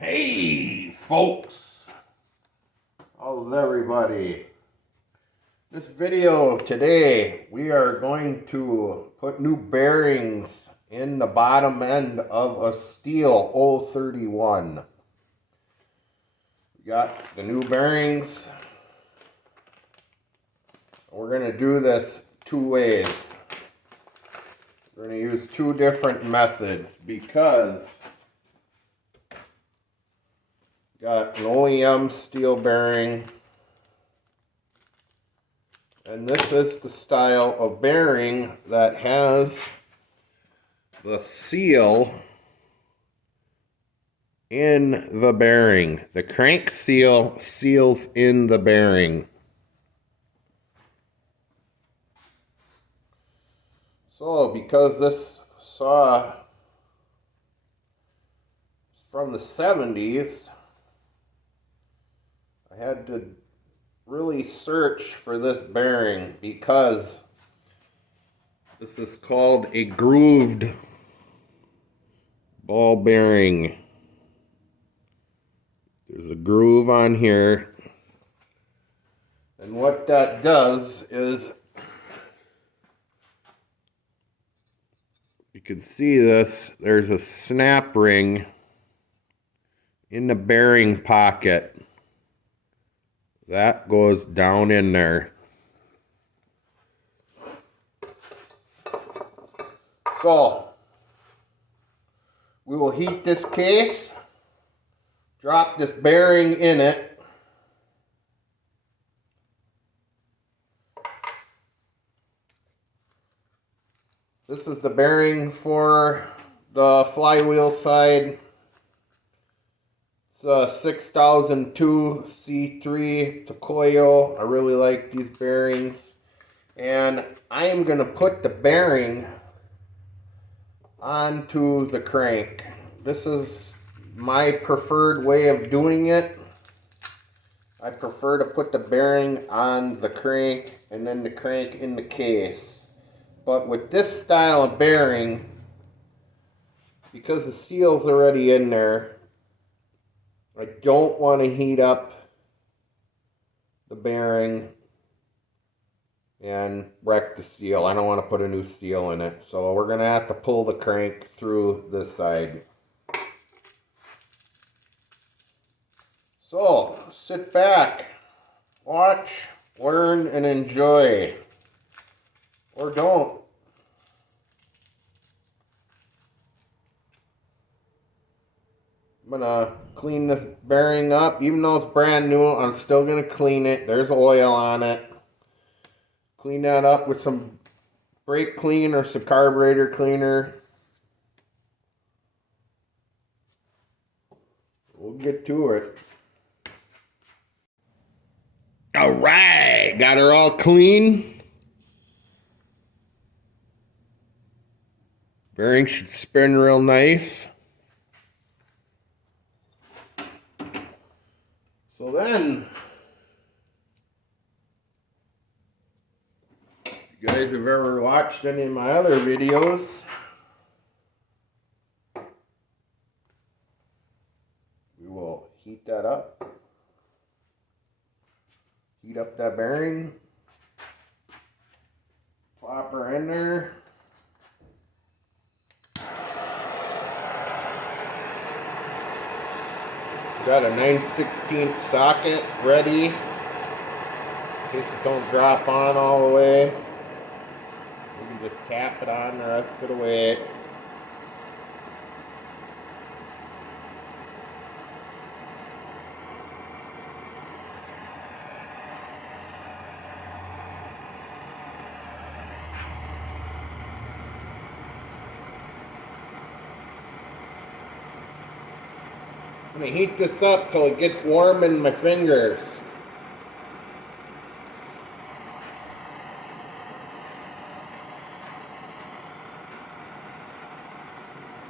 Hey folks, how's everybody? This video today, we are going to put new bearings in the bottom end of a Stihl 031. We got the new bearings. We're going to do this two ways. We're going to use two different methods because got an OEM Stihl bearing, and this is the style of bearing that has the seal in the bearing. The crank seal seals in the bearing. So because this saw is from the 70s, I had to really search for this bearing because this is called a grooved ball bearing. There's a groove on here, and what that does is, you can see this, there's a snap ring in the bearing pocket. That goes down in there. So, we will heat this case, drop this bearing in it. This is the bearing for the flywheel side. It's a 6002 C3 Tokoyo. I really like these bearings. And I am going to put the bearing onto the crank. This is my preferred way of doing it. I prefer to put the bearing on the crank and then the crank in the case. But with this style of bearing, because the seal's already in there, I don't want to heat up the bearing and wreck the seal. I don't want to put a new seal in it. So we're going to have to pull the crank through this side. So sit back, watch, learn, and enjoy. Or don't. I'm gonna clean this bearing up. Even though it's brand new, I'm still gonna clean it. There's oil on it. Clean that up with some brake clean or some carburetor cleaner. We'll get to it. All right, got her all clean. Bearing should spin real nice. So then, if you guys have ever watched any of my other videos, we will heat that up. Heat up that bearing. Plop her in there. Got a 9/16 socket ready in case it don't drop on all the way. We can just tap it on the rest of the way. I'm going to heat this up till it gets warm in my fingers.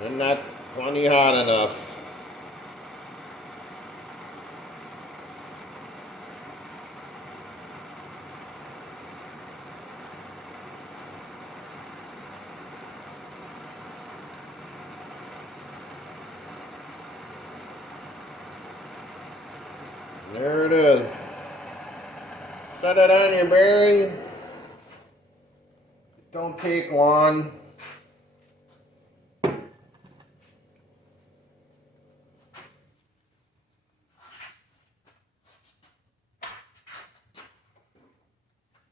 And that's plenty hot enough. There it is. Set it on your bearing. Don't take long.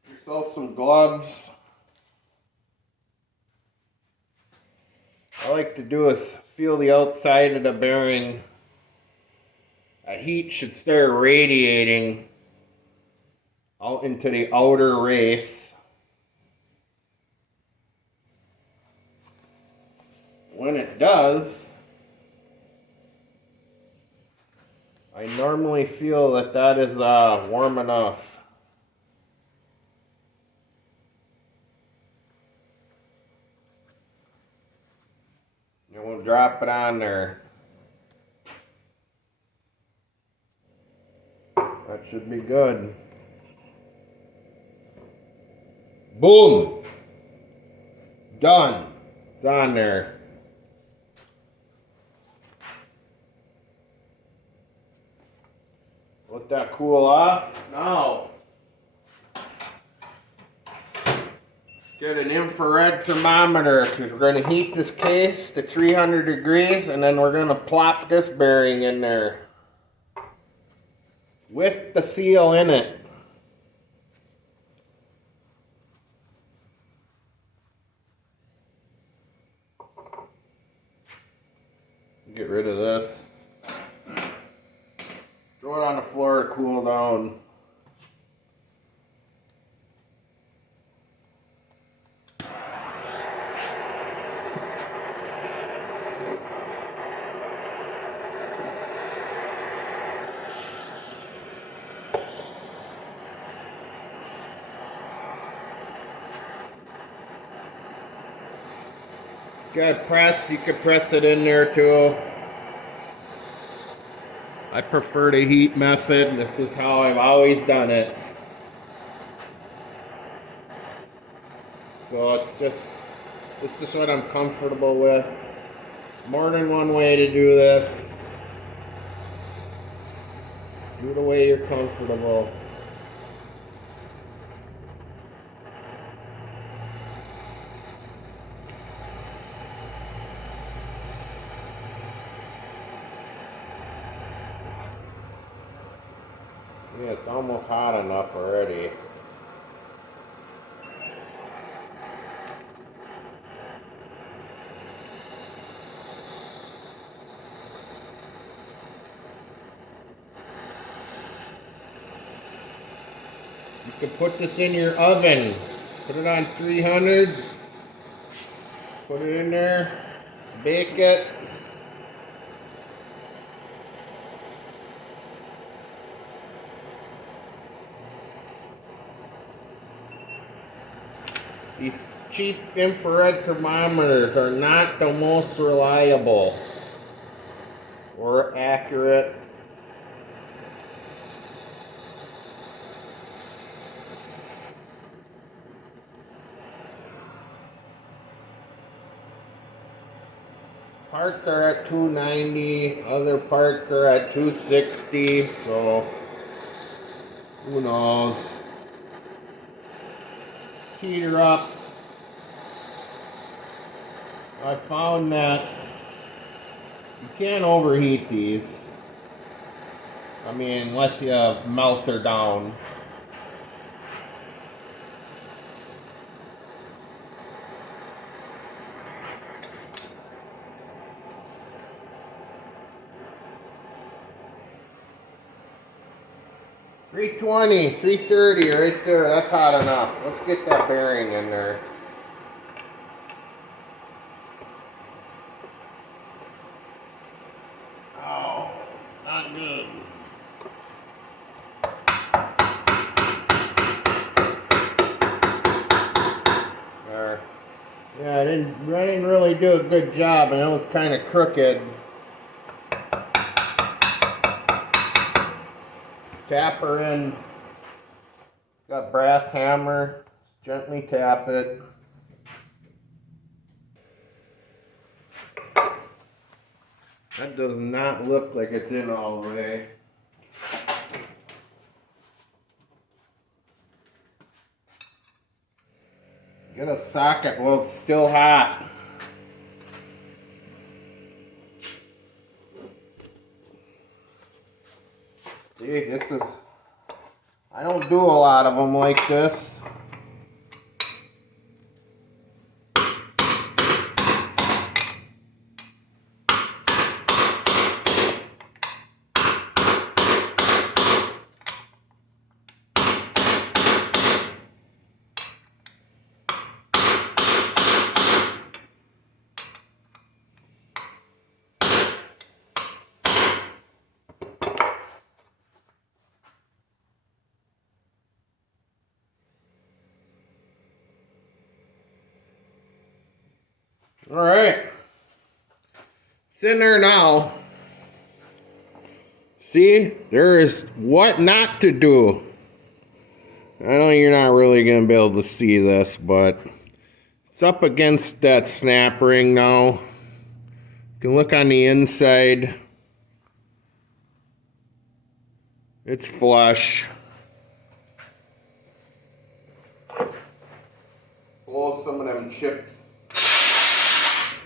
Yourself some gloves. I like to do is feel the outside of the bearing. That heat should start radiating out into the outer race. When it does, I normally feel that that is warm enough. And we'll drop it on there. That should be good. Boom! Done. It's on there. Let that cool off. Now, get an infrared thermometer because we're going to heat this case to 300 degrees and then we're going to plop this bearing in there with the seal in it. Get rid of this. Throw it on the floor to cool down. Got press, you can press it in there too. I prefer the heat method. This is how I've always done it. So this is what I'm comfortable with. More than one way to do this. Do the way you're comfortable. Yeah, it's almost hot enough already. You can put this in your oven. Put it on 300. Put it in there. Bake it. These cheap infrared thermometers are not the most reliable or accurate. Parts are at 290, other parts are at 260, so who knows. Heat her up. I found that you can't overheat these. I mean, unless you melt her down. $320, $330 right there, that's hot enough. Let's get that bearing in there. Oh, not good. There. Yeah, I didn't really do a good job, and it was kind of crooked. Tap her in. Got brass hammer. Gently tap it. That does not look like it's in all the way. Get a socket while it's still hot. See, this is, I don't do a lot of them like this. All right, it's in there now. See, there is what not to do. I know you're not really going to be able to see this, but it's up against that snap ring now. You can look on the inside. It's flush. Blow some of them chips.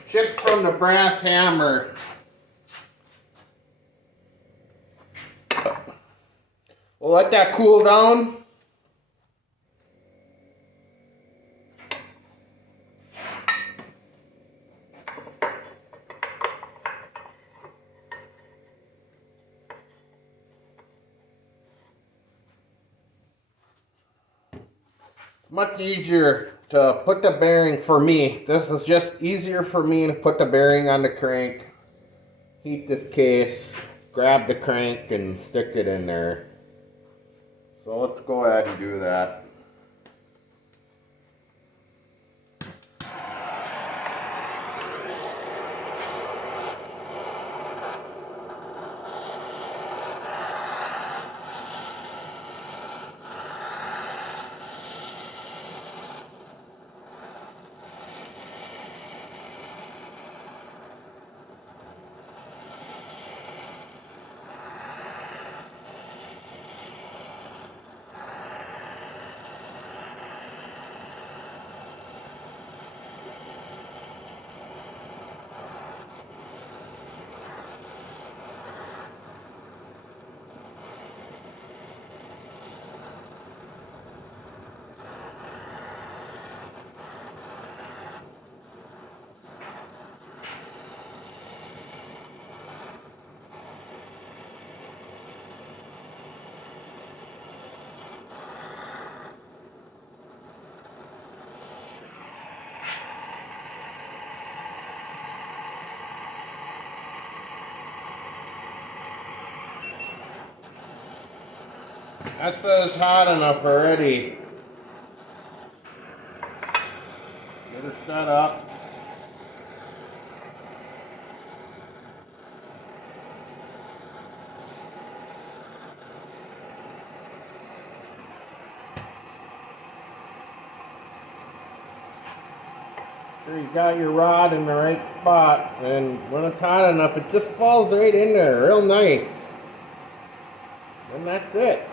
Chips from the brass hammer. We'll let that cool down. It's much easier to put the bearing, for me, this is just easier for me to put the bearing on the crank, heat this case, grab the crank and stick it in there. So let's go ahead and do that. That says hot enough already. Get it set up. Sure you got your rod in the right spot, and when it's hot enough, it just falls right in there, real nice. And that's it.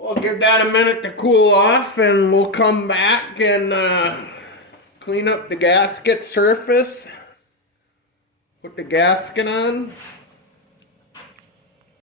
We'll give that a minute to cool off, and we'll come back and clean up the gasket surface. Put the gasket on.